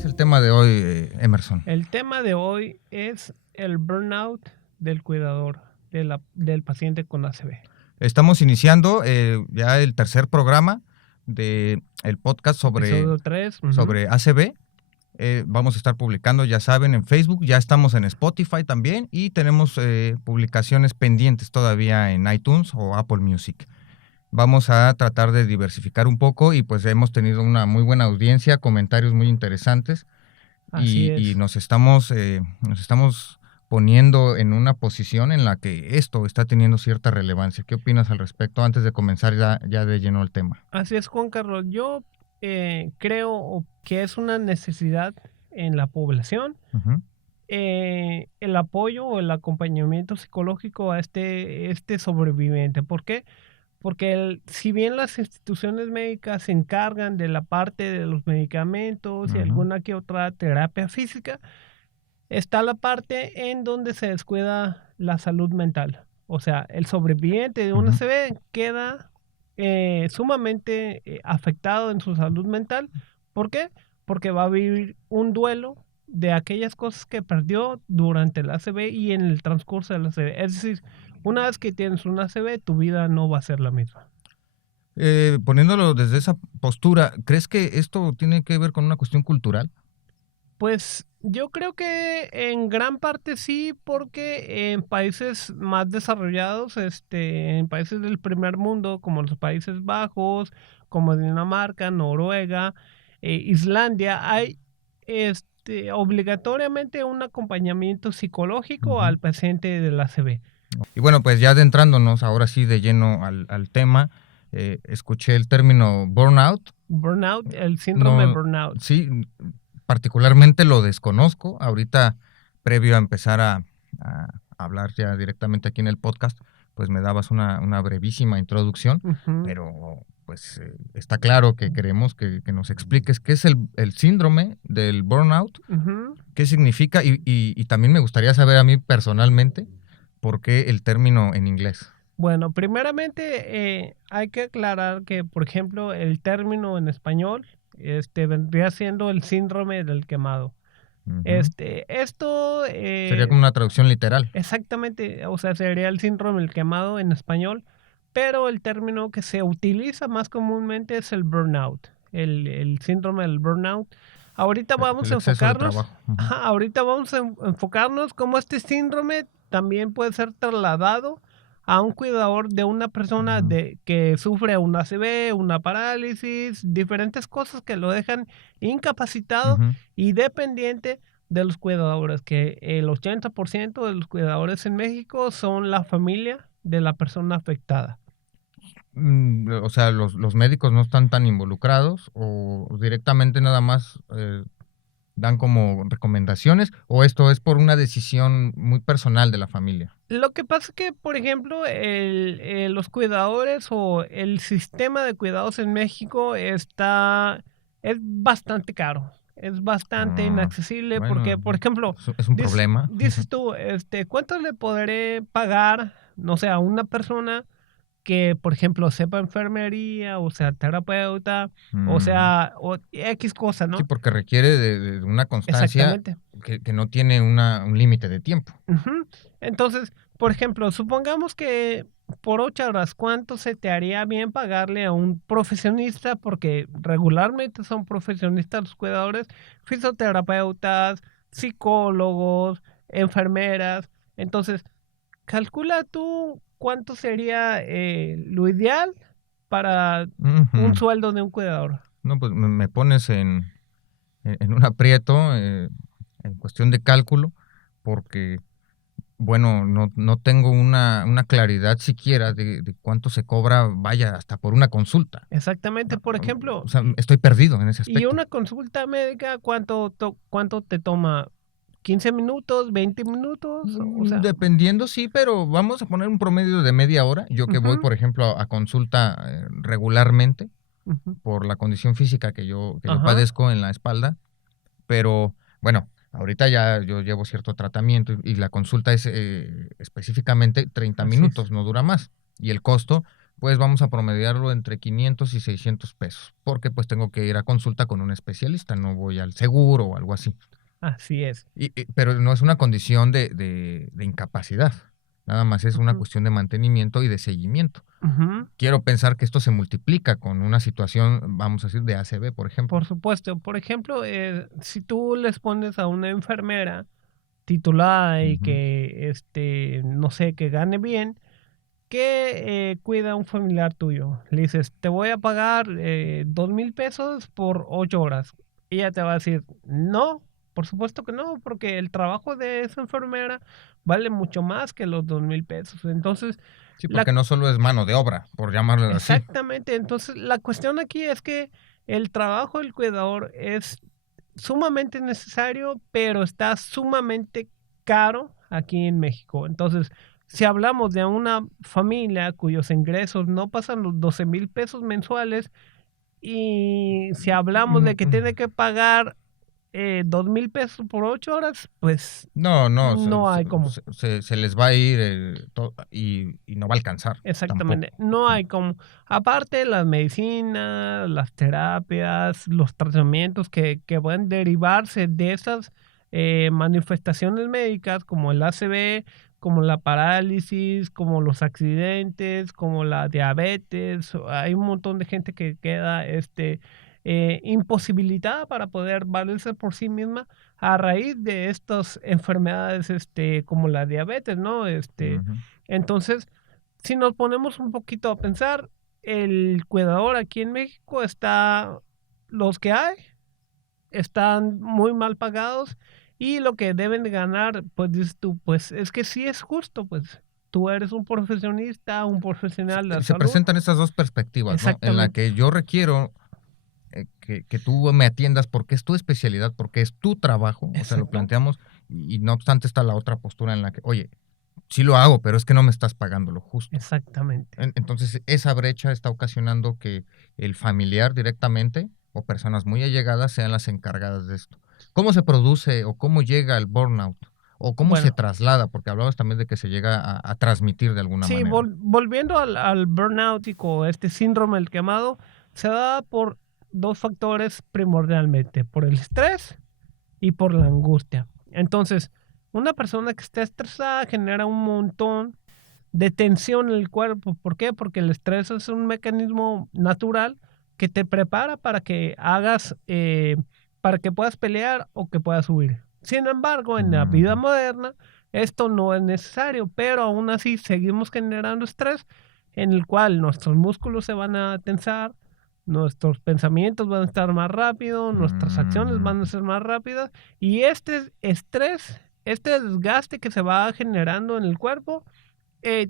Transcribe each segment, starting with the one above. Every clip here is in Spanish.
es el tema de hoy, Emerson? El tema de hoy es el burnout del cuidador, del paciente con ACV. Estamos iniciando ya el tercer programa del podcast Episodio 3. sobre ACV. Vamos a estar publicando, ya saben, en Facebook, ya estamos en Spotify también y tenemos publicaciones pendientes todavía en iTunes o Apple Music. Vamos a tratar de diversificar un poco y pues hemos tenido una muy buena audiencia, comentarios muy interesantes Así y es. nos estamos poniendo en una posición en la que esto está teniendo cierta relevancia. ¿Qué opinas al respecto antes de comenzar ya de lleno el tema? Así es, Juan Carlos. Yo creo que es una necesidad en la población Ujú. el apoyo o el acompañamiento psicológico a este sobreviviente. ¿Por qué? Porque si bien las instituciones médicas se encargan de la parte de los medicamentos y Ujú. alguna que otra terapia física, está la parte en donde se descuida la salud mental. O sea, el sobreviviente de una Ujú. ACV queda sumamente afectado en su salud mental. ¿Por qué? Porque va a vivir un duelo de aquellas cosas que perdió durante el ACV y en el transcurso del ACV. Es decir, una vez que tienes un ACV, tu vida no va a ser la misma. Poniéndolo desde esa postura, ¿crees que esto tiene que ver con una cuestión cultural? Pues yo creo que en gran parte sí, porque en países más desarrollados, en países del primer mundo, como los Países Bajos, como Dinamarca, Noruega, Islandia, hay obligatoriamente un acompañamiento psicológico Ujú. al paciente del ACV. Y bueno, pues ya adentrándonos ahora sí de lleno al tema, escuché el término burnout. Burnout, el síndrome No, burnout. sí, particularmente lo desconozco. Ahorita, previo a empezar a hablar ya directamente aquí en el podcast, pues me dabas una brevísima introducción, Ujú. pero pues está claro que queremos que nos expliques qué es el síndrome del burnout, Ujú. qué significa y también me gustaría saber a mí personalmente por qué el término en inglés. Bueno, primeramente hay que aclarar que, por ejemplo, el término en español vendría siendo el síndrome del quemado. Ujú. Esto Sería como una traducción literal. exactamente, o sea, sería el síndrome del quemado en español, pero el término que se utiliza más comúnmente es el burnout, el síndrome del burnout. Ahorita vamos El a exceso de enfocarnos, trabajo. Ujú. ajá, ahorita vamos a enfocarnos cómo este síndrome también puede ser trasladado a un cuidador de una persona Ujú. que sufre una ACV, una parálisis, diferentes cosas que lo dejan incapacitado Ujú. y dependiente de los cuidadores, que el 80% de los cuidadores en México son la familia de la persona afectada. O sea, los médicos no están tan involucrados o directamente nada más dan como recomendaciones o esto es por una decisión muy personal de la familia. Lo que pasa es que, por ejemplo, los cuidadores o el sistema de cuidados en México es bastante caro, es bastante Ah, inaccesible porque, bueno, por ejemplo, es un problema. dices tú, ¿cuánto le podré pagar, no sé, a una persona que, por ejemplo, sepa enfermería, o sea, terapeuta, o Ujú. sea, o X cosa, Sí, ¿no? porque requiere de una constancia Exactamente. que no tiene un límite de tiempo. Ujú. Entonces, por ejemplo, supongamos que por 8 horas, ¿cuánto se te haría bien pagarle a un profesionista? Porque regularmente son profesionistas los cuidadores, fisioterapeutas, psicólogos, enfermeras. Entonces, calcula tú cuánto sería lo ideal para un Ujú. sueldo de un cuidador. No, pues me pones en un aprieto en cuestión de cálculo porque bueno, no tengo una claridad siquiera de cuánto se cobra, vaya, hasta por una consulta. Exactamente, Ah, por ejemplo, o sea, estoy perdido en ese y aspecto. una consulta médica, ¿cuánto te toma? ¿15 minutos, 20 minutos? O sea, Dependiendo, sí, pero vamos a poner un promedio de media hora. Yo que voy, ujú, por ejemplo, a consulta regularmente ujú, por la condición física que yo ajá, padezco en la espalda, pero bueno, ahorita ya yo llevo cierto tratamiento y la consulta es específicamente 30 así es. minutos, no dura más. Y el costo, pues vamos a promediarlo entre 500 y 600 pesos, porque pues tengo que ir a consulta con un especialista, no voy al seguro o algo así. Así es. Pero no es una condición de incapacidad, nada más es una Ujú, cuestión de mantenimiento y de seguimiento. ujú. Quiero pensar que esto se multiplica con una situación, vamos a decir, de ACV, por ejemplo. Por supuesto. Por ejemplo, si tú les pones a una enfermera titulada y Ujú, que, no sé, que gane bien, que cuida a un familiar tuyo. Le dices, te voy a pagar 2,000 pesos por 8 horas. Ella te va a decir, no, por supuesto que no, porque el trabajo de esa enfermera vale mucho más que los 2,000 pesos. Entonces, sí, la, porque no solo es mano de obra, por llamarlo así. exactamente, entonces la cuestión aquí es que el trabajo del cuidador es sumamente necesario, pero está sumamente caro aquí en México. Entonces, si hablamos de una familia cuyos ingresos no pasan los 12,000 pesos mensuales y si hablamos de que tiene que pagar 2,000 pesos por 8 horas, pues No, no, no hay como. se les va a ir y no va a alcanzar Exactamente, tampoco. no Ujú. hay como, aparte las medicinas, las terapias, los tratamientos que pueden derivarse de esas manifestaciones médicas como el ACV, como la parálisis, como los accidentes, como la diabetes. Hay un montón de gente que queda imposibilitada para poder valerse por sí misma a raíz de estas enfermedades como la diabetes, ¿no? Ujú. Entonces, si nos ponemos un poquito a pensar, el cuidador aquí en México los que hay, están muy mal pagados y lo que deben de ganar, pues dices tú, pues es que sí es justo, pues tú eres un profesionista, un profesional de la Se salud. presentan estas dos perspectivas, ¿no? En la Exactamente, que yo requiero que tú me atiendas porque es tu especialidad, porque es tu trabajo, o sea, lo exacto, planteamos, y no obstante está la otra postura en la que, oye, sí lo hago, pero es que no me estás pagando lo justo. exactamente. Entonces, esa brecha está ocasionando que el familiar directamente o personas muy allegadas sean las encargadas de esto. ¿Cómo se produce o cómo llega el burnout? ¿O cómo se Bueno, traslada? Porque hablabas también de que se llega a transmitir de alguna sí, manera. volviendo al burnout este síndrome del quemado, se da por dos factores primordialmente, por el estrés y por la angustia. Entonces, una persona que está estresada genera un montón de tensión en el cuerpo. ¿Por qué? Porque el estrés es un mecanismo natural que te prepara para que para que puedas pelear o que puedas huir. Sin embargo, en la vida Ujú. moderna, esto no es necesario, pero aún así seguimos generando estrés en el cual nuestros músculos se van a tensar, nuestros pensamientos van a estar más rápido, nuestras acciones van a Ujú. ser más rápidas y este estrés, este desgaste que se va generando en el cuerpo,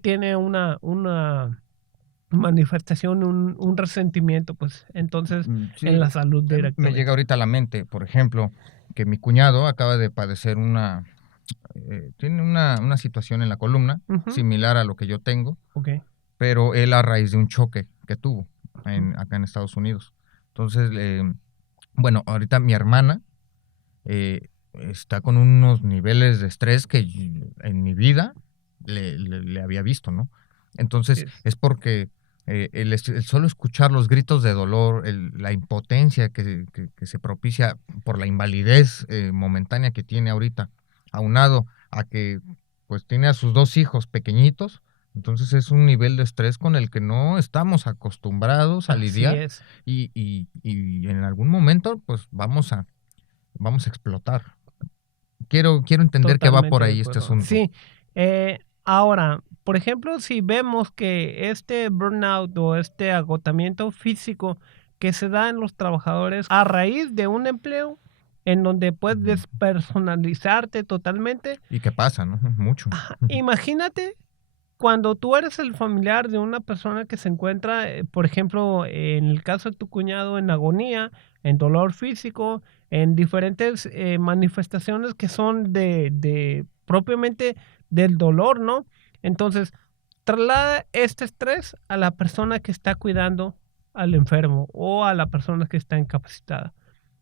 tiene una manifestación, un resentimiento, pues entonces Sí, en la salud me llega directamente. ahorita a la mente, por ejemplo, que mi cuñado acaba de padecer tiene una situación en la columna Ujú, similar a lo que yo tengo, ok, pero él a raíz de un choque que tuvo ujú, acá en Estados Unidos. Entonces, bueno, ahorita mi hermana está con unos niveles de estrés que en mi vida le había visto, ¿no? así Entonces, es. es porque el solo escuchar los gritos de dolor, la impotencia que se propicia por la invalidez momentánea que tiene ahorita, aunado a que pues tiene a sus dos hijos pequeñitos, entonces es un nivel de estrés con el que no estamos acostumbrados a Así lidiar es, y en algún momento pues vamos a explotar. Quiero entender que va por totalmente de ahí este acuerdo. asunto. Sí, ahora, por ejemplo, si vemos que este burnout o este agotamiento físico que se da en los trabajadores a raíz de un empleo en donde puedes Ujú. despersonalizarte totalmente, ¿Y qué pasa, no? Mucho. Ujú. imagínate cuando tú eres el familiar de una persona que se encuentra, por ejemplo, en el caso de tu cuñado, en agonía, en dolor físico, en diferentes manifestaciones que son de propiamente del dolor, ¿no? Entonces, traslada este estrés a la persona que está cuidando al enfermo o a la persona que está incapacitada.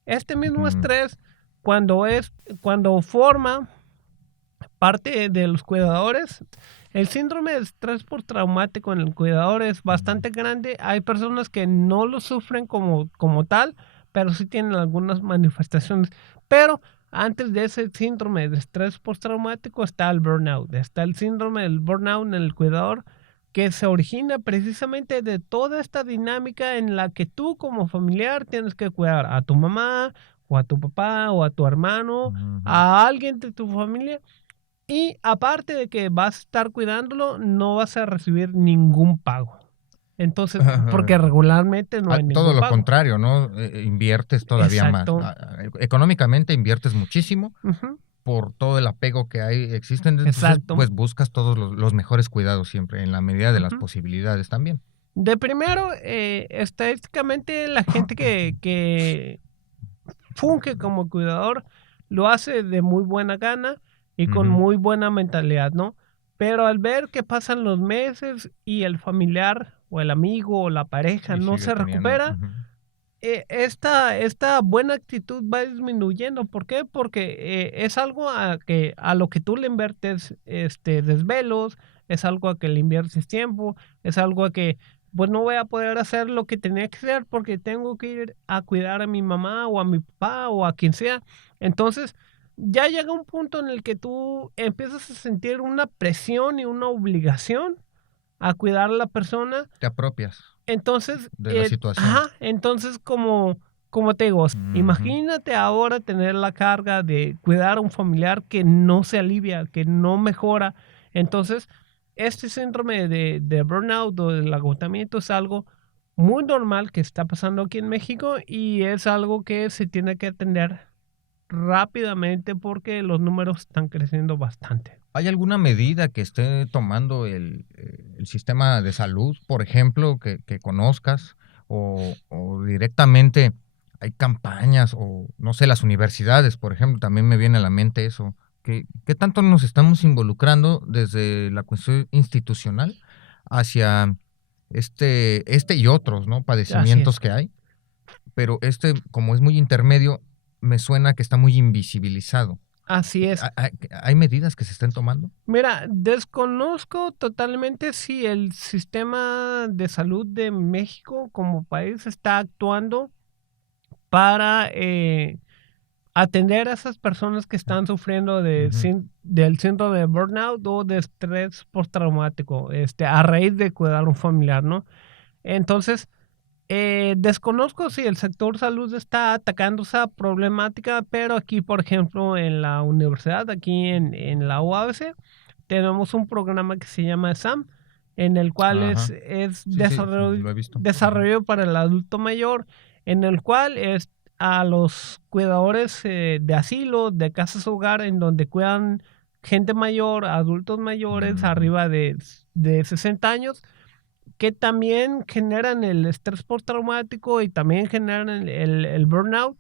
Este mismo Ujú. estrés, cuando es, cuando forma parte de los cuidadores, el síndrome de estrés postraumático en el cuidador es bastante grande. Hay personas que no lo sufren como tal, pero sí tienen algunas manifestaciones. Pero antes de ese síndrome de estrés postraumático está el burnout. Está el síndrome del burnout en el cuidador, que se origina precisamente de toda esta dinámica en la que tú como familiar tienes que cuidar a tu mamá o a tu papá o a tu hermano, Ujú. a alguien de tu familia, y aparte de que vas a estar cuidándolo, no vas a recibir ningún pago. Entonces, porque regularmente no hay Todo ningún lo pago. contrario, ¿no? Inviertes todavía más. Exacto. Económicamente inviertes muchísimo Ujú. por todo el apego que hay, existen, entonces Exacto. pues buscas todos los mejores cuidados siempre, en la medida de las Ujú. posibilidades también. De primero, estadísticamente la gente que funge como cuidador lo hace de muy buena gana y con Ujú. muy buena mentalidad, ¿no? Pero al ver que pasan los meses y el familiar o el amigo o la pareja Y no sigue se teniendo. recupera, Ujú. esta buena actitud va disminuyendo. ¿Por qué? Porque es algo a lo que tú le inviertes desvelos, es algo a que le inviertes tiempo, es algo a que pues no voy a poder hacer lo que tenía que hacer porque tengo que ir a cuidar a mi mamá o a mi papá o a quien sea. Entonces, ya llega un punto en el que tú empiezas a sentir una presión y una obligación a cuidar a la persona. Te apropias Entonces, de la situación. entonces como te digo, Ujú. imagínate ahora tener la carga de cuidar a un familiar que no se alivia, que no mejora. Entonces, este síndrome de burnout o del agotamiento es algo muy normal que está pasando aquí en México y es algo que se tiene que atender rápidamente porque los números están creciendo bastante. ¿Hay alguna medida que esté tomando el sistema de salud, por ejemplo, que conozcas? O directamente hay campañas, o no sé, las universidades, por ejemplo, también me viene a la mente eso. ¿Qué tanto nos estamos involucrando desde la cuestión institucional hacia este y otros, ¿no? Así es. Padecimientos que hay, pero como es muy intermedio, me suena que está muy invisibilizado. Así es. ¿Hay medidas que se estén tomando? Mira, desconozco totalmente si el sistema de salud de México como país está actuando para atender a esas personas que están sufriendo Ujú. del síndrome de burnout o de estrés postraumático, a raíz de cuidar a un familiar, ¿no? Entonces, desconozco si el sector salud está atacando esa problemática, pero aquí, por ejemplo, en la universidad, aquí en la UABC, tenemos un programa que se llama SAM, en el cual Ajá. es Sí, sí, lo he visto. Ujú. desarrollo para el adulto mayor, en el cual es a los cuidadores de asilo, de casas hogar, en donde cuidan gente mayor, adultos mayores, Ujú. arriba de 60 años, que también generan el estrés postraumático y también generan el burnout.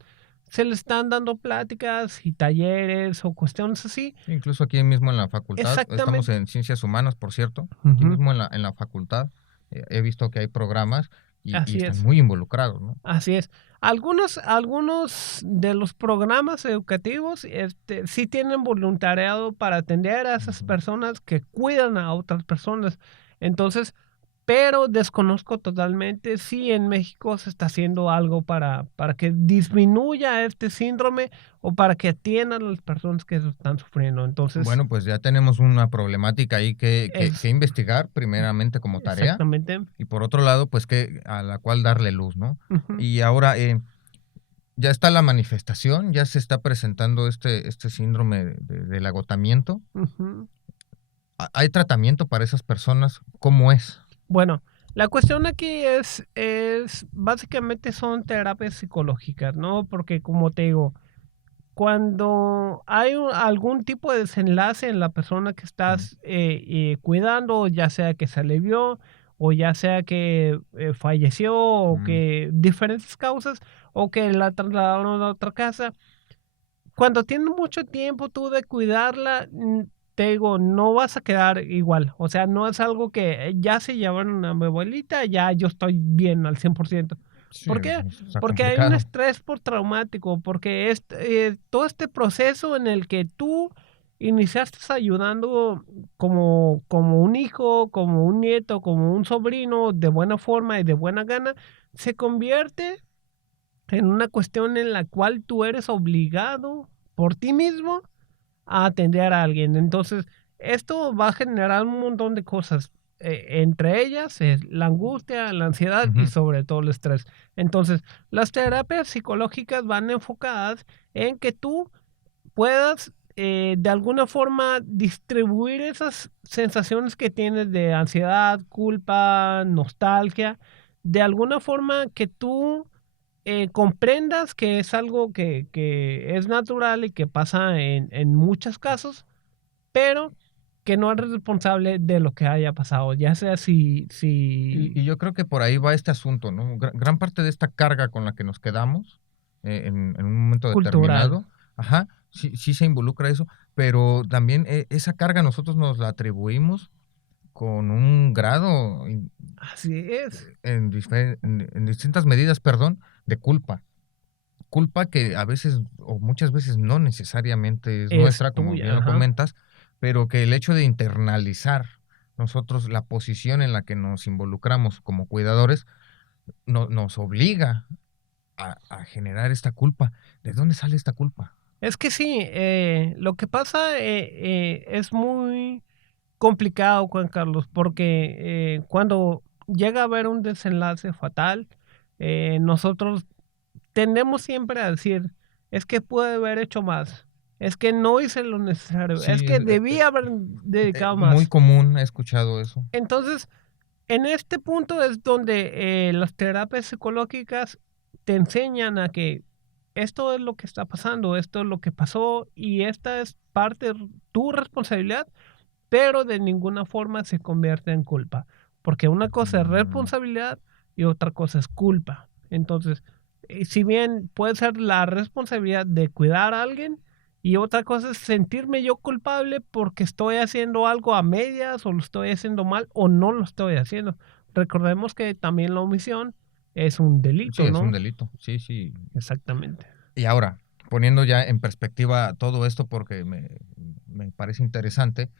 Se le están dando pláticas y talleres o cuestiones así. Sí, incluso aquí mismo en la facultad, estamos Exactamente. en ciencias humanas, por cierto, aquí Ujú. mismo en la facultad, he visto que hay programas y Así están es, muy involucrados, ¿no? así es. Algunos de los programas educativos sí tienen voluntariado para atender a esas Ujú. personas que cuidan a otras personas. Entonces, pero desconozco totalmente si en México se está haciendo algo para que disminuya este síndrome o para que atiendan a las personas que lo están sufriendo. Entonces, Bueno, pues ya tenemos una problemática ahí que es investigar, primeramente como tarea, exactamente. y por otro lado, pues a la cual darle luz, ¿no? Ujú, Y ahora, ya está la manifestación, ya se está presentando este síndrome del agotamiento. ujú. ¿Hay tratamiento para esas personas? ¿Cómo es? Bueno, la cuestión aquí es básicamente son terapias psicológicas, ¿no? Porque como te digo, cuando hay algún tipo de desenlace en la persona que Mm. estás cuidando, ya sea que se alivió o ya sea que falleció o Mm. que diferentes causas o que la trasladaron a otra casa, cuando tienes mucho tiempo tú de cuidarla, te digo, no vas a quedar igual. O sea, no es algo que ya se llevaron a mi abuelita, ya yo estoy bien al 100%. Sí, ¿Por qué? está Porque hay un complicado. estrés postraumático, porque todo este proceso en el que tú iniciaste ayudando como un hijo, como un nieto, como un sobrino, de buena forma y de buena gana, se convierte en una cuestión en la cual tú eres obligado por ti mismo a atender a alguien. Entonces, esto va a generar un montón de cosas. Entre ellas es la angustia, la ansiedad y Ujú. sobre todo el estrés. Entonces, las terapias psicológicas van enfocadas en que tú puedas de alguna forma distribuir esas sensaciones que tienes de ansiedad, culpa, nostalgia, de alguna forma que tú comprendas que es algo que es natural y que pasa en muchos casos, pero que no eres responsable de lo que haya pasado, ya sea Y yo creo que por ahí va este asunto, ¿no? Gran parte de esta carga con la que nos quedamos en un momento cultural. determinado, ajá, sí, sí se involucra eso, pero también esa carga nosotros nos la atribuimos con un grado Así es. en distintas medidas, perdón, de culpa. Culpa que a veces o muchas veces no necesariamente es Es nuestra, como tuya, bien lo ajá. comentas, pero que el hecho de internalizar nosotros la posición en la que nos involucramos como cuidadores nos obliga a generar esta culpa. ¿De dónde sale esta culpa? Es que sí, lo que pasa es muy complicado, Juan Carlos, porque cuando llega a haber un desenlace fatal, nosotros tendemos siempre a decir, es que pude haber hecho más, es que no hice lo necesario, es Sí, que debí haber dedicado muy más. común, he escuchado eso. Entonces, en este punto es donde las terapias psicológicas te enseñan a que esto es lo que está pasando, esto es lo que pasó y esta es parte de tu responsabilidad, pero de ninguna forma se convierte en culpa, porque una cosa es Mm, responsabilidad y otra cosa es culpa. Entonces, si bien puede ser la responsabilidad de cuidar a alguien y otra cosa es sentirme yo culpable porque estoy haciendo algo a medias o lo estoy haciendo mal o no lo estoy haciendo. Recordemos que también la omisión es un sí, delito, es un ¿no? delito. Sí, sí. Exactamente. Y ahora, poniendo ya en perspectiva todo esto, porque me parece interesante,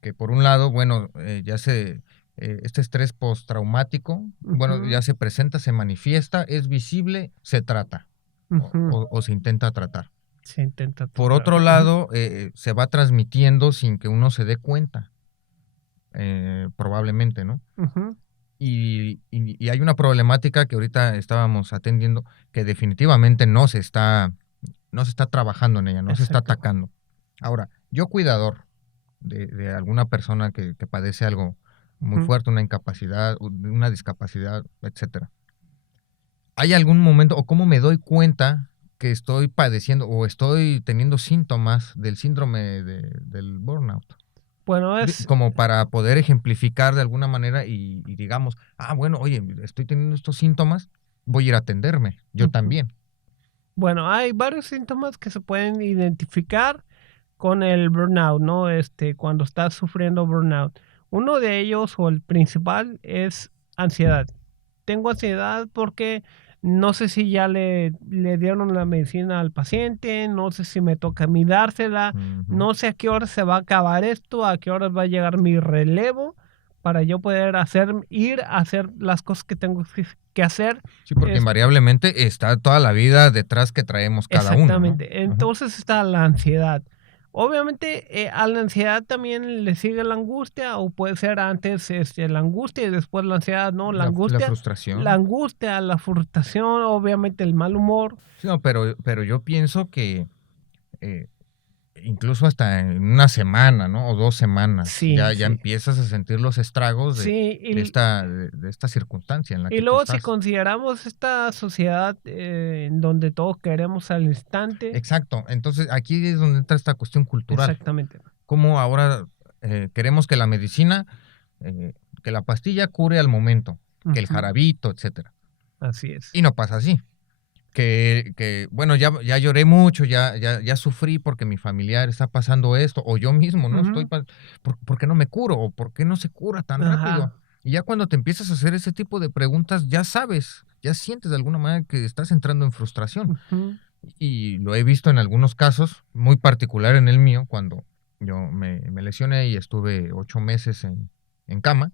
que por un lado, bueno, este estrés postraumático, bueno, Ujú, ya se presenta, se manifiesta, es visible, se trata ujú. o se intenta tratar. Se intenta Por tratar. otro Ujú, lado, se va transmitiendo sin que uno se dé cuenta, probablemente, ¿no? ujú. Y hay una problemática que ahorita estábamos atendiendo que definitivamente no se está trabajando en ella, no se está Exacto. atacando. Ahora, yo cuidador de alguna persona que padece algo muy Ujú. fuerte, una incapacidad, una discapacidad, etcétera. ¿Hay algún momento o cómo me doy cuenta que estoy padeciendo o estoy teniendo síntomas del síndrome del burnout? Bueno, es Como para poder ejemplificar de alguna manera y digamos, bueno, oye, estoy teniendo estos síntomas, voy a ir a atenderme, yo ujú. también. Bueno, hay varios síntomas que se pueden identificar con el burnout, ¿no? Cuando estás sufriendo burnout. Uno de ellos, o el principal, es ansiedad. Tengo ansiedad porque no sé si ya le dieron la medicina al paciente, no sé si me toca a mí dársela, Ujú. no sé a qué hora se va a acabar esto, a qué hora va a llegar mi relevo para yo poder ir a hacer las cosas que tengo que hacer. Sí, porque Es, invariablemente está toda la vida detrás que traemos cada uno, ¿no? Exactamente. Ujú. Entonces está la ansiedad. Obviamente, a la ansiedad también le sigue la angustia, o puede ser antes la angustia y después la ansiedad, ¿no? La frustración. La frustración, obviamente el mal humor. Sí, no, pero yo pienso que eh, incluso hasta en una semana, ¿no? O 2 semanas, Sí, ya sí. empiezas a sentir los estragos Sí, de esta circunstancia en la y que tú luego si estás. consideramos esta sociedad en donde todos queremos al instante, Exacto. Entonces, aquí es donde entra esta cuestión cultural. exactamente. Cómo ahora queremos que la medicina, eh, que la pastilla cure al momento, que el Ujú, jarabito, etcétera. así es. Y no pasa así. Bueno, ya lloré mucho, ya sufrí porque mi familiar está pasando esto, o yo mismo, ¿no? Ujú, ¿Por qué no me curo? ¿O por qué no se cura tan rápido? ajá. Y ya cuando te empiezas a hacer ese tipo de preguntas, ya sabes, ya sientes de alguna manera que estás entrando en frustración. Ujú, Y lo he visto en algunos casos, muy particular en el mío, cuando Yo me lesioné y estuve 8 meses en cama.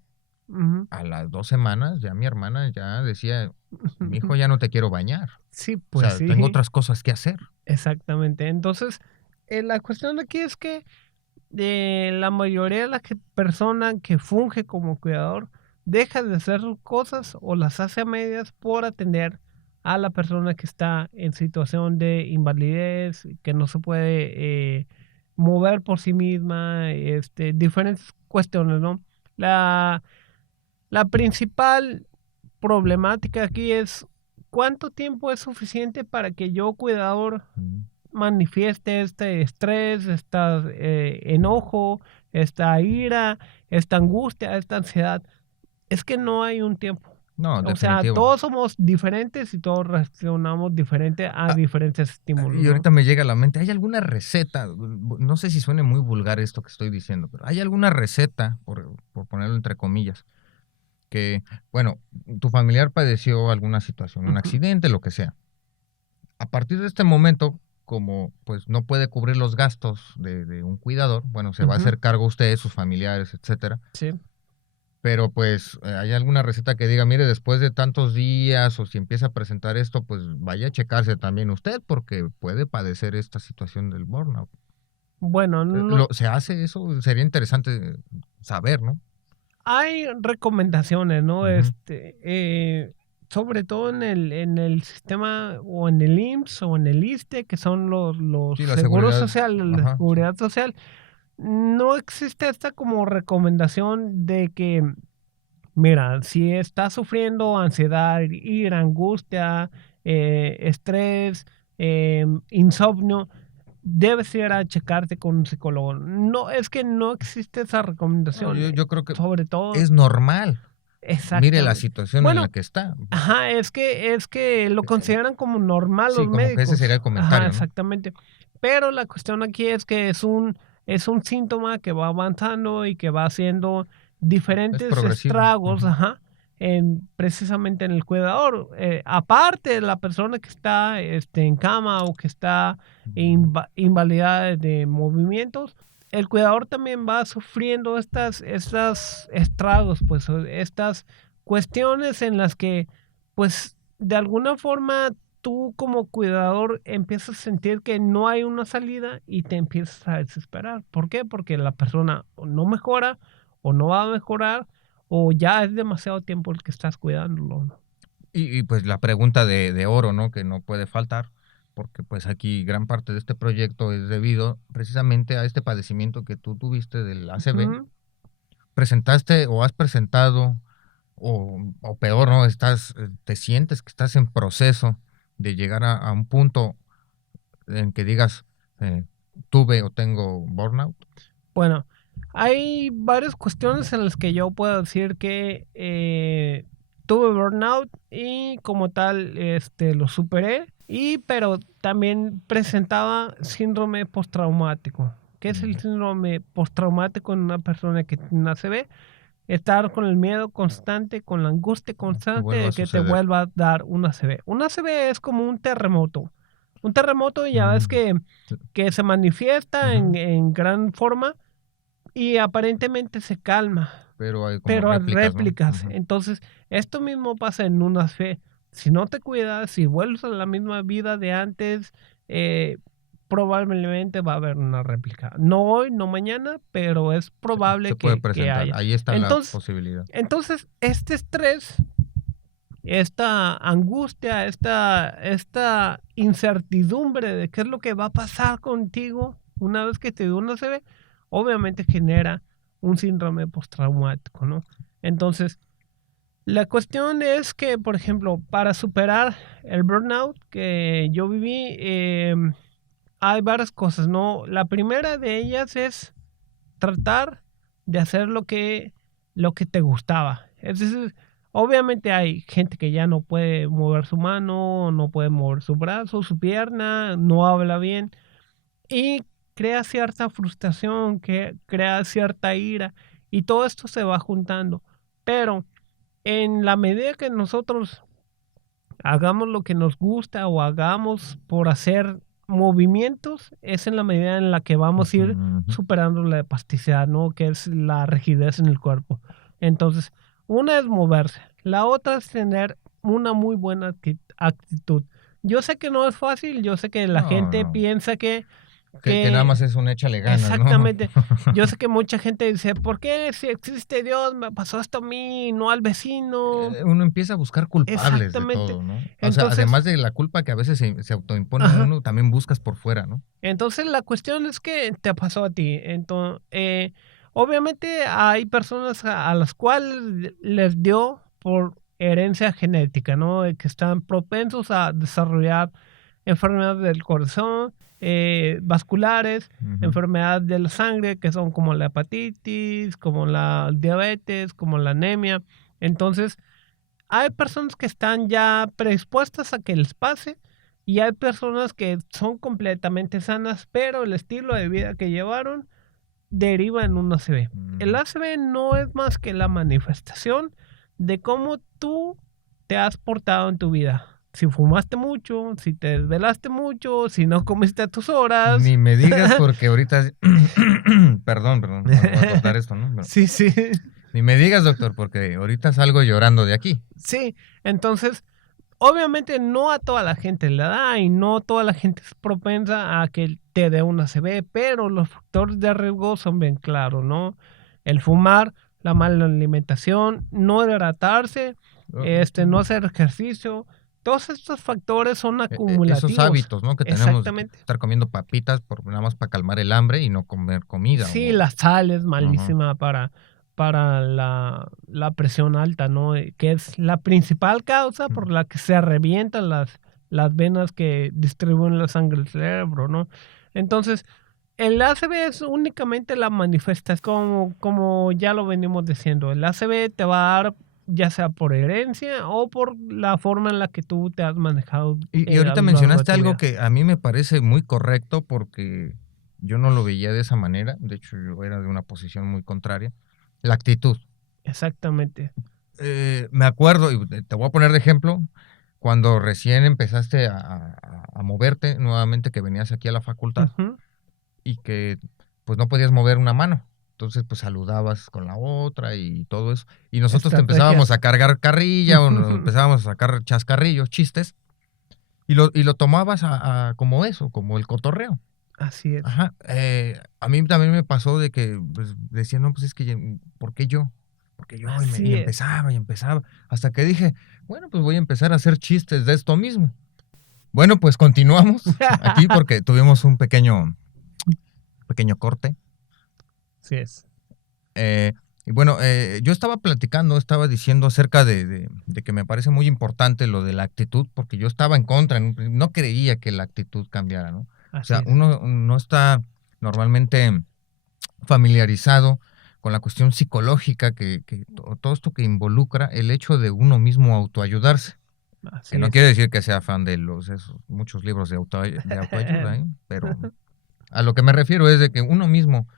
Ujú. A las 2 semanas ya mi hermana ya decía, mi hijo ya no te quiero bañar. Sí, O pues sea, tengo sí, otras cosas que hacer. exactamente. Entonces, la cuestión aquí es que la mayoría de la persona que funge como cuidador deja de hacer sus cosas o las hace a medias por atender a la persona que está en situación de invalidez, que no se puede mover por sí misma, diferentes cuestiones, ¿no? La, la principal problemática aquí es cuánto tiempo es suficiente para que yo, cuidador, Mm. manifieste este estrés, enojo, esta ira, esta angustia, esta ansiedad. Es que no hay un tiempo. No, O sea, definitivo. todos somos diferentes y todos reaccionamos diferente a Ah, diferentes estímulos, y ¿no? ahorita me llega a la mente, ¿hay alguna receta? No sé si suene muy vulgar esto que estoy diciendo, pero ¿hay alguna receta, por ponerlo entre comillas, que, bueno, tu familiar padeció alguna situación, un Ujú, accidente, lo que sea? A partir de este momento, como pues no puede cubrir los gastos de un cuidador, bueno, se va a ujú, hacer cargo usted, sus familiares, etcétera. sí. Pero pues, ¿hay alguna receta que diga, mire, después de tantos días o si empieza a presentar esto, pues vaya a checarse también usted porque puede padecer esta situación del burnout? Bueno, ¿Se hace eso? Sería interesante saber, ¿no? hay recomendaciones, ¿no? Ujú. Sobre todo en el sistema o en el IMSS o en el ISSSTE, que son los Sí, la seguros seguridad. sociales, la Ajá, sí. seguridad social. No existe esta como recomendación de que, mira, si estás sufriendo ansiedad, ira, angustia, estrés, insomnio, debes ir a checarte con un psicólogo. No, es que no existe esa No, recomendación, yo creo que sobre todo, es normal. Mire la exactamente. situación en la Bueno, que está. ajá, es que lo consideran como normal Sí, los como que ese sería médicos. el Ajá, comentario, ¿no? exactamente. Pero la cuestión aquí es que es un síntoma que va avanzando y que va haciendo Es diferentes progresivo. estragos, Ujú. ajá, precisamente en el cuidador. Aparte de la persona que está en cama o que está Ujú. invalidada de movimientos, el cuidador también va sufriendo estas estragos, pues, estas cuestiones en las que, pues, de alguna forma tú como cuidador empiezas a sentir que no hay una salida y te empiezas a desesperar. ¿Por qué? Porque la persona o no mejora o no va a mejorar o ya es demasiado tiempo el que estás cuidándolo, ¿no? Pues la pregunta de oro, ¿no? Que no puede faltar, porque pues aquí gran parte de este proyecto es debido precisamente a este padecimiento que tú tuviste del ACV. Ujú. ¿Presentaste o has presentado, o peor, ¿no? Te sientes que estás en proceso de llegar a un punto en que digas, eh, tuve o tengo burnout? Bueno, hay varias cuestiones en las que yo puedo decir que tuve burnout y como tal lo superé, pero también presentaba síndrome postraumático. ¿Qué es el Mm. síndrome postraumático en una persona que tiene una ACV? Estar con el miedo constante, con la angustia Que constante vuelva a de que te suceder. vuelva a dar una ACV. Una ACV es como un terremoto. Un terremoto ya ves Mm. que se manifiesta Ujú. en gran forma y aparentemente se calma, Pero hay como pero hay réplicas, ¿no? réplicas. Ujú. Entonces, esto mismo pasa en una fe. Si no te cuidas, si vuelves a la misma vida de antes, eh, probablemente va a haber una réplica. No hoy, no mañana, pero es Se probable puede que presentar. haya. Ahí está la Entonces, posibilidad. entonces, este estrés, esta angustia, esta incertidumbre de qué es lo que va a pasar contigo una vez que te dio una CB, obviamente genera un síndrome postraumático, ¿no? Entonces, la cuestión es que, por ejemplo, para superar el burnout que yo viví, hay varias cosas, ¿no? La primera de ellas es tratar de hacer lo que te gustaba. Es decir, obviamente hay gente que ya no puede mover su mano, no puede mover su brazo, su pierna, no habla bien y crea cierta frustración, que crea cierta ira y todo esto se va juntando. Pero en la medida que nosotros hagamos lo que nos gusta o hagamos por hacer movimientos es en la medida en la que vamos a ir Ujú. superando la plasticidad, ¿no? Que es la rigidez en el cuerpo. Entonces, una es moverse, la otra es tener una muy buena actitud. Yo sé que no es fácil, yo sé que la No, gente no. piensa Que nada que más es un échale ganas, ¿no? exactamente. Yo sé que mucha gente dice, ¿por qué si existe Dios me pasó esto a mí, no al vecino? Uno empieza a buscar culpables de Exactamente. todo, ¿no? O sea, Entonces, además de la culpa que a veces se autoimpone ajá. uno, también buscas por fuera, ¿no? Entonces la cuestión es que te pasó a ti. Entonces, obviamente hay personas a las cuales les dio por herencia genética, ¿no? Que están propensos a desarrollar enfermedades del corazón, vasculares, Ujú. enfermedades de la sangre, que son como la hepatitis, como la diabetes, como la anemia. Entonces, hay personas que están ya predispuestas a que les pase y hay personas que son completamente sanas, pero el estilo de vida que llevaron deriva en un ACV. El Ujú. ACV no es más que la manifestación de cómo tú te has portado en tu vida. Si fumaste mucho, si te desvelaste mucho, si no comiste a tus horas. Ni me digas porque ahorita, perdón, voy a cortar esto, ¿no? Sí, sí. Ni me digas, doctor, porque ahorita salgo llorando de aquí. Sí, entonces obviamente no a toda la gente le da y no toda la gente es propensa a que te dé una ACV, pero los factores de riesgo son bien claros, ¿no? El fumar, la mala alimentación, no hidratarse, no hacer ejercicio, todos estos factores son Esos acumulativos. hábitos, ¿no? Que tenemos de Exactamente. estar comiendo papitas nada más para calmar el hambre y no comer comida. Sí, la sal es Ajá. malísima para la presión alta, ¿no? Que es la principal causa por la que se revientan las venas que distribuyen la sangre al cerebro, ¿no? Entonces, el ACV es únicamente la manifestación, como ya lo venimos diciendo. El ACV te va a dar ya sea por herencia o por la forma en la que tú te has manejado Y a ahorita lo largo de mencionaste tu algo vida. que a mí me parece muy correcto porque yo no lo veía de esa manera. De hecho, yo era de una posición muy contraria. La actitud. Exactamente. Me acuerdo, y te voy a poner de ejemplo, cuando recién empezaste a moverte nuevamente, que venías aquí a la facultad Ujú. y que pues no podías mover una mano. Entonces, pues saludabas con la otra y todo eso. Y nosotros te empezábamos Estrategias. a cargar carrilla o nos empezábamos a sacar chascarrillos, chistes, y lo tomabas como eso, como el cotorreo. Así es. Ajá. A mí también me pasó de que pues, decía, no, pues es que, ¿por qué yo? Porque yo, y Así es. empezaba, hasta que dije, bueno, pues voy a empezar a hacer chistes de esto mismo. Bueno, pues continuamos aquí porque tuvimos un pequeño corte. Así es. Eh, y bueno, yo estaba platicando, estaba diciendo acerca de que me parece muy importante lo de la actitud, porque yo estaba en contra, no creía que la actitud cambiara, ¿no? O Así sea, es. uno no está normalmente familiarizado con la cuestión psicológica que todo esto que involucra el hecho de uno mismo autoayudarse. Que Así no es. quiere decir que sea fan de esos muchos libros de autoayuda, ¿eh? Pero a lo que me refiero es de que uno mismo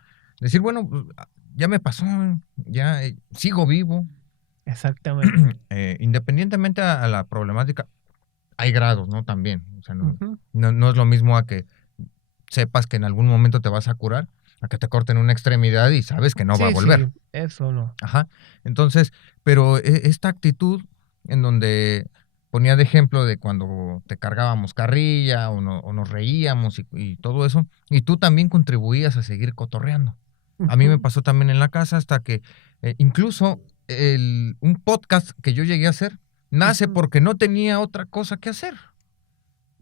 decir, bueno, pues, ya me pasó, ya sigo vivo, Exactamente. independientemente a la problemática, hay grados, ¿no? También, o sea, Ujú. no es lo mismo a que sepas que en algún momento te vas a curar, a que te corten una extremidad y sabes que no va a Sí, sí, volver. eso no. Ajá. Entonces, pero esta actitud en donde ponía de ejemplo de cuando te cargábamos carrilla o nos reíamos y todo eso, y tú también contribuías a seguir cotorreando. A mí me Ujú. pasó también en la casa hasta que incluso un podcast que yo llegué a hacer nace Ujú. porque no tenía otra cosa que hacer.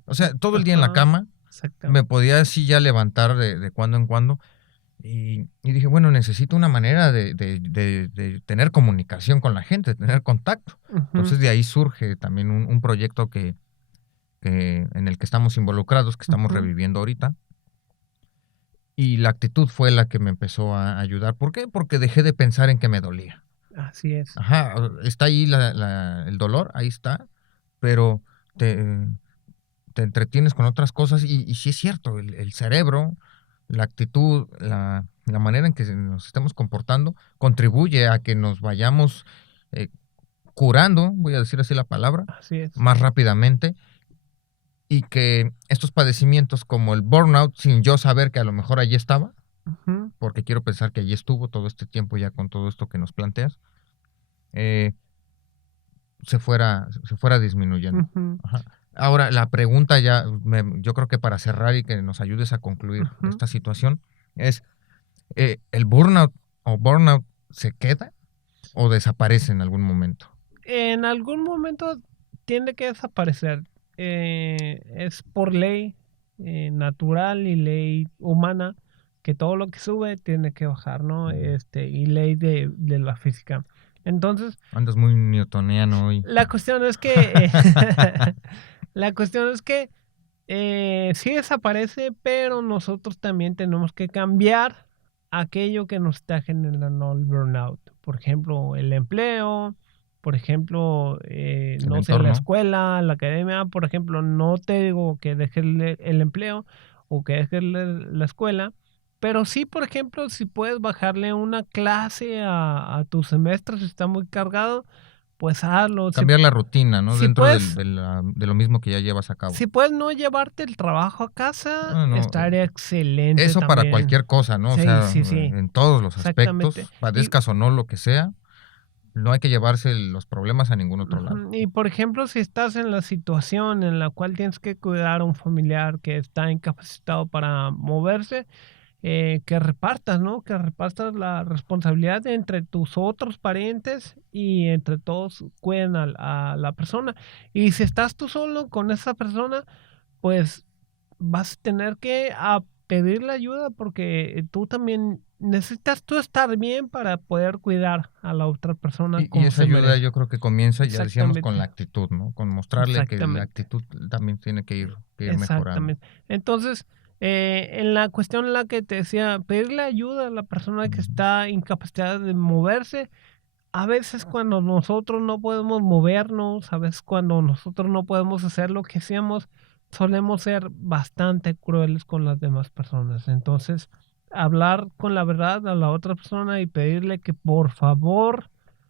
O sea, todo el día en la Ajá. cama me Exactamente. podía así ya levantar de cuando en cuando y dije, bueno, necesito una manera de tener comunicación con la gente, de tener contacto. Ujú. Entonces de ahí surge también un proyecto en el que estamos involucrados, que estamos Ujú. reviviendo ahorita. Y la actitud fue la que me empezó a ayudar. ¿Por qué? Porque dejé de pensar en que me dolía. Así es. Ajá, está ahí el dolor, ahí está, pero te, te entretienes con otras cosas y sí es cierto, el cerebro, la actitud, la manera en que nos estemos comportando contribuye a que nos vayamos curando, voy a decir así la palabra, Así es. más rápidamente y que estos padecimientos como el burnout, sin yo saber que a lo mejor allí estaba, Ujú, porque quiero pensar que allí estuvo todo este tiempo ya con todo esto que nos planteas, eh, se fuera disminuyendo. ujú, Ajá. Ahora, la pregunta ya, yo creo que para cerrar y que nos ayudes a concluir ujú. esta situación, es, ¿el burnout se queda o desaparece en algún momento? En algún momento tiene que desaparecer. Es por ley natural y ley humana que todo lo que sube tiene que bajar, ¿no? Y ley de la física. Entonces, Andas muy newtoniano hoy. la cuestión es que la cuestión es que sí desaparece, pero nosotros también tenemos que cambiar aquello que nos está generando el burnout. Por ejemplo, el empleo, por ejemplo, El no sé, la entorno. escuela, la academia. Por ejemplo, no te digo que dejes el empleo o que dejes la escuela, pero sí, por ejemplo, si puedes bajarle una clase a tu semestre si está muy cargado, pues hazlo. Si, Cambiar la rutina, ¿no? si Dentro puedes de lo mismo que ya llevas a cabo. si puedes no llevarte el trabajo a casa, Ah, no, estaría excelente eso para también. cualquier cosa, ¿no? O Sí, sea, sí, sí, en todos los exactamente. aspectos, Y, padezcas o no lo que sea, no hay que llevarse los problemas a ningún otro lado. y por ejemplo, si estás en la situación en la cual tienes que cuidar a un familiar que está incapacitado para moverse, que repartas, ¿no? Que repartas la responsabilidad entre tus otros parientes y entre todos cuiden a la persona. Y si estás tú solo con esa persona, pues vas a tener que pedirle ayuda porque tú también necesitas tú estar bien para poder cuidar a la otra persona Y como esa se ayuda merece. yo creo que comienza, ya decíamos, con la Exactamente, actitud, ¿no? Con mostrarle que la exactamente, actitud también tiene que ir mejorando. exactamente. Entonces, en la cuestión en la que te decía, pedirle ayuda a la persona que Ujú. está incapacitada de moverse, a veces cuando nosotros no podemos movernos, a veces cuando nosotros no podemos hacer lo que hacíamos, solemos ser bastante crueles con las demás personas. Entonces, hablar con la verdad a la otra persona y pedirle que por favor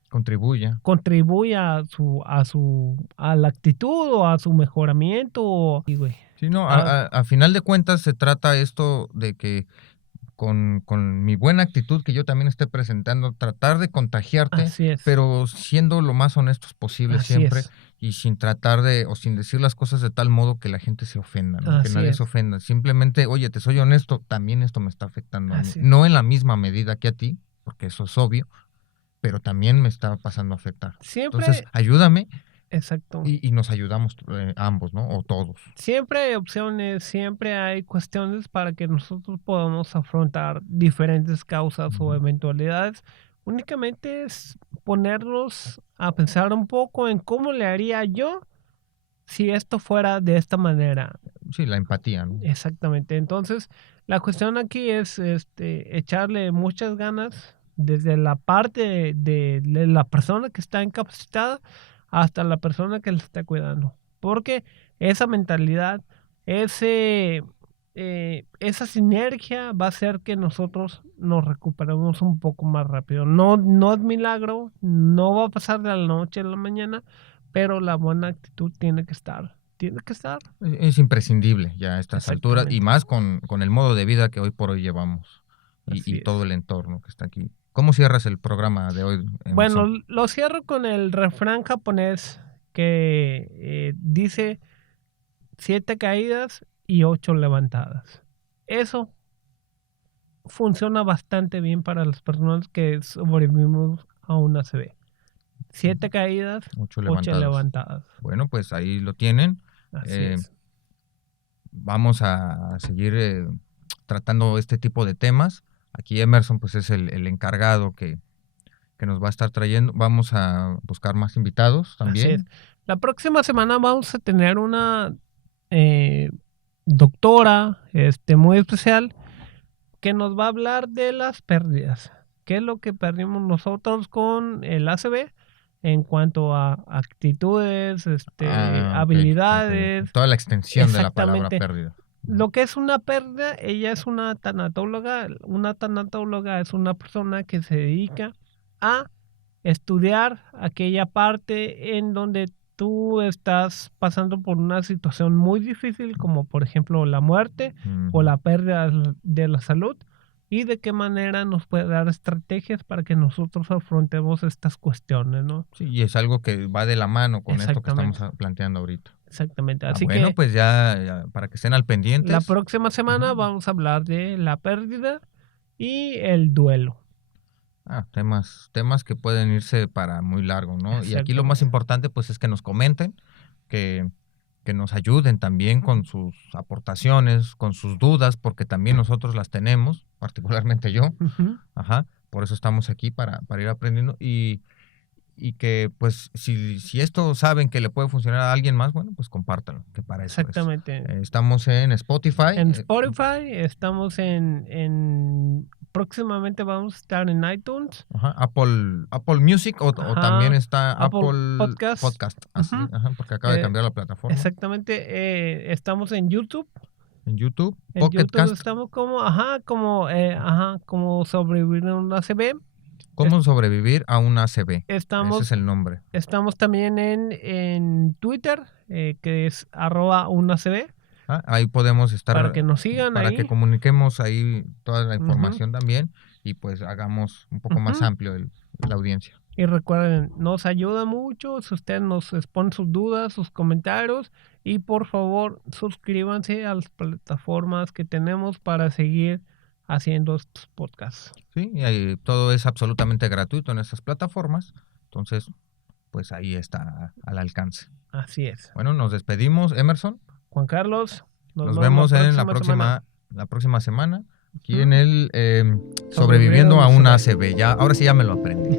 Contribuya. contribuya a la actitud o a su mejoramiento. Sí, güey. Sí, no, Ah, a final de cuentas se trata esto de que con mi buena actitud que yo también esté presentando, tratar de contagiarte, así es, pero siendo lo más honestos posible así siempre es, y sin tratar de, o sin decir las cosas de tal modo que la gente se ofenda, ¿no? Que así nadie se es, ofenda. Simplemente, oye, te soy honesto, también esto me está afectando a mí. así es. No en la misma medida que a ti, porque eso es obvio, pero también me está pasando a afectar. Entonces, Siempre, ayúdame exacto. y nos ayudamos ambos, ¿no? O todos. Siempre hay opciones, siempre hay cuestiones para que nosotros podamos afrontar diferentes causas o Ujú. eventualidades. Únicamente es ponernos a pensar un poco en cómo le haría yo si esto fuera de esta manera. Sí, la empatía, ¿no? Exactamente. Entonces, la cuestión aquí es echarle muchas ganas desde la parte de la persona que está incapacitada hasta la persona que le está cuidando. Porque esa mentalidad, ese, esa sinergia va a hacer que nosotros nos recuperemos un poco más rápido. No, no es milagro, no va a pasar de la noche a la mañana, pero la buena actitud tiene que estar. Tiene que estar. Es imprescindible ya a estas alturas y Exactamente, más con el modo de vida que hoy por hoy llevamos y así todo es. el entorno que está aquí. ¿Cómo cierras el programa de hoy, Bueno, Emerson? lo cierro con el refrán japonés que dice 7 caídas y 8 levantadas. Eso funciona bastante bien para las personas que sobrevivimos a una ACV. 7 caídas, 8 8 levantadas. levantadas. Bueno, pues ahí lo tienen. Así Eh, es. vamos a seguir tratando este tipo de temas. Aquí Emerson pues es el encargado que nos va a estar trayendo. Vamos a buscar más invitados Así es. también. La próxima semana vamos a tener una eh, doctora muy especial que nos va a hablar de las pérdidas. ¿Qué es lo que perdimos nosotros con el ACB en cuanto a actitudes, Ah, ok, ok. habilidades? Toda la extensión de la palabra Exactamente. pérdida. Lo que es una pérdida, ella es una tanatóloga. Una tanatóloga es una persona que se dedica a estudiar aquella parte en donde tú estás pasando por una situación muy difícil, como por ejemplo la muerte o la pérdida de la salud, y de qué manera nos puede dar estrategias para que nosotros afrontemos estas cuestiones, ¿no? Sí, y es algo que va de la mano con esto que estamos Exactamente. planteando ahorita. Exactamente. Ah, Así bueno, que pues ya para que estén al la pendientes. próxima semana Ujú. vamos a hablar de la pérdida y el duelo. Temas que pueden irse para muy largo, ¿no? Y aquí lo más Exactamente. importante, pues, es que nos comenten, que, que nos ayuden también con sus aportaciones, con sus dudas, porque también nosotros las tenemos, particularmente yo. Ujú. Ajá. Por eso estamos aquí para ir aprendiendo y que, pues, si esto saben que le puede funcionar a alguien más, bueno, pues compártanlo, que para eso es. Exactamente. Estamos en Spotify. En Spotify, estamos próximamente vamos a estar en iTunes. Ajá, Apple Music o también Ajá. está Apple Apple Podcast. Podcast, así, Ujú. ajá, porque acaba de Eh, cambiar la plataforma. Exactamente. Estamos en YouTube. En YouTube, En Pocket YouTube Cast, estamos como sobrevivir en una CB. ¿cómo sobrevivir a un ACV? Ese Estamos, es el nombre. estamos también en Twitter, que es @unacb, Ahí podemos para estar, que nos sigan para que ahí. comuniquemos ahí toda la Ujú, información también y pues hagamos un poco más ujú. amplio la audiencia. Y recuerden, nos ayuda mucho si ustedes nos exponen sus dudas, sus comentarios, y por favor suscríbanse a las plataformas que tenemos para seguir haciendo estos podcasts. Sí, y ahí todo es absolutamente gratuito en estas plataformas, entonces pues ahí está al alcance. Así es. Bueno, nos despedimos, Emerson. Juan Carlos, nos Nos vemos la vemos en próxima semana. la próxima semana, aquí en Ujú. el Sobreviviendo Sobreviviendo a en una ACV. ACV. Ya, ahora sí ya me lo aprendí.